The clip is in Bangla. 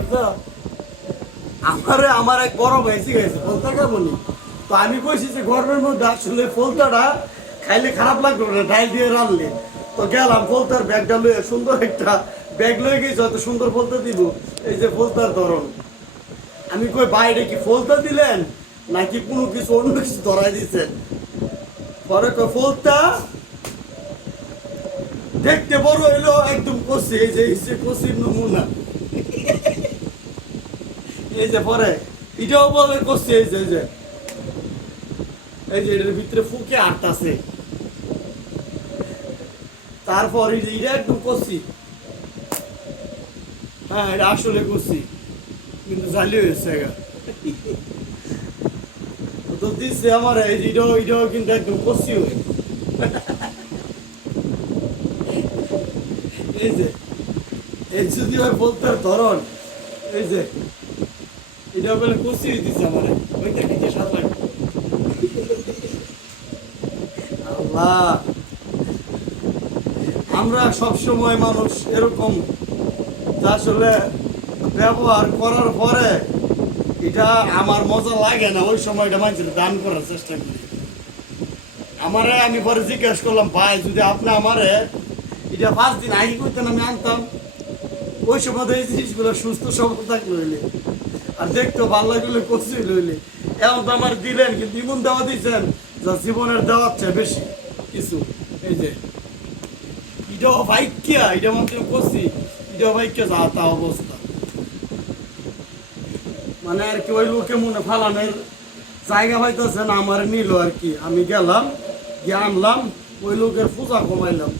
বুঝছো? আমার এক বড় ভাই শিখাইছে ফলতা কেমনই। তো আমি কইছি যে গরমের মধ্যে আসলে ফলতাটা খাইলে খারাপ লাগলো না, ডাইল দিয়ে রানলে। তো গেলাম ফলতার ব্যাগটা লয়ে, সুন্দর একটা ব্যাগ লয়ে গেছি, হয়তো সুন্দর ফলতা দিব। এই যে ফলতার ধরন। আমি কই বাইরে কি ফলতা দিলেন নাকি কোনো কিছু অন্য কিছু ধরাই দিচ্ছেন? পরে কই ফলতা দেখতে বড় হইলো একদম কষি, এই যে কষির নমুনা। এই যে পরে এটাও বলে কষি, এই যে এটার ভিতরে ফুকে আট আছে। তারপর এই যে এটা একদম কষি। হ্যাঁ, এটা আসলে কষি, কিন্তু জালি হয়েছে গা। তো দিচ্ছে আমার এই যে এটাও কিন্তু একদম কষি হয়ে। এই যে এই যদি হয় বলতে ধরন, এই যে এটা বলে কষি দিচ্ছে আমার, ওইটা খেতে স্বাদ লাগে। আল্লাহ, আমরা সব সময় মানুষ এরকম, যা আসলে ব্যবহার করার পরে এটা আমার মজা লাগে না, ওই সময়টা মানুষের দান করার চেষ্টা করি। আমি পরে জিজ্ঞেস করলাম, ভাই যদি আপনি আমারে এটা 5 দিন আগে করতেন আমি আনতাম। ওই সময় এই জিনিসগুলো সুস্থ সবল থাকলে হইলে, আর দেখতেও ভালো লাগলে কচি হইলে। এখন তো আমার দিলেন, কিন্তু ইমন দেওয়া দিচ্ছেন যা জীবনের দেওয়ার চেয়ে বেশি কিছু। এই যে এটাও ভাইকিয়া, এটা মনে করছি এটাও ভাইকিয়া যা তা অবস্থা। মানে আর কি ওই লোকে মনে ফালানোর জায়গা পাইতেছে না, আমার নিল আর কি। আমি গেলাম, গিয়ে আনলাম, ওই লোকের পূজা কমাইলাম।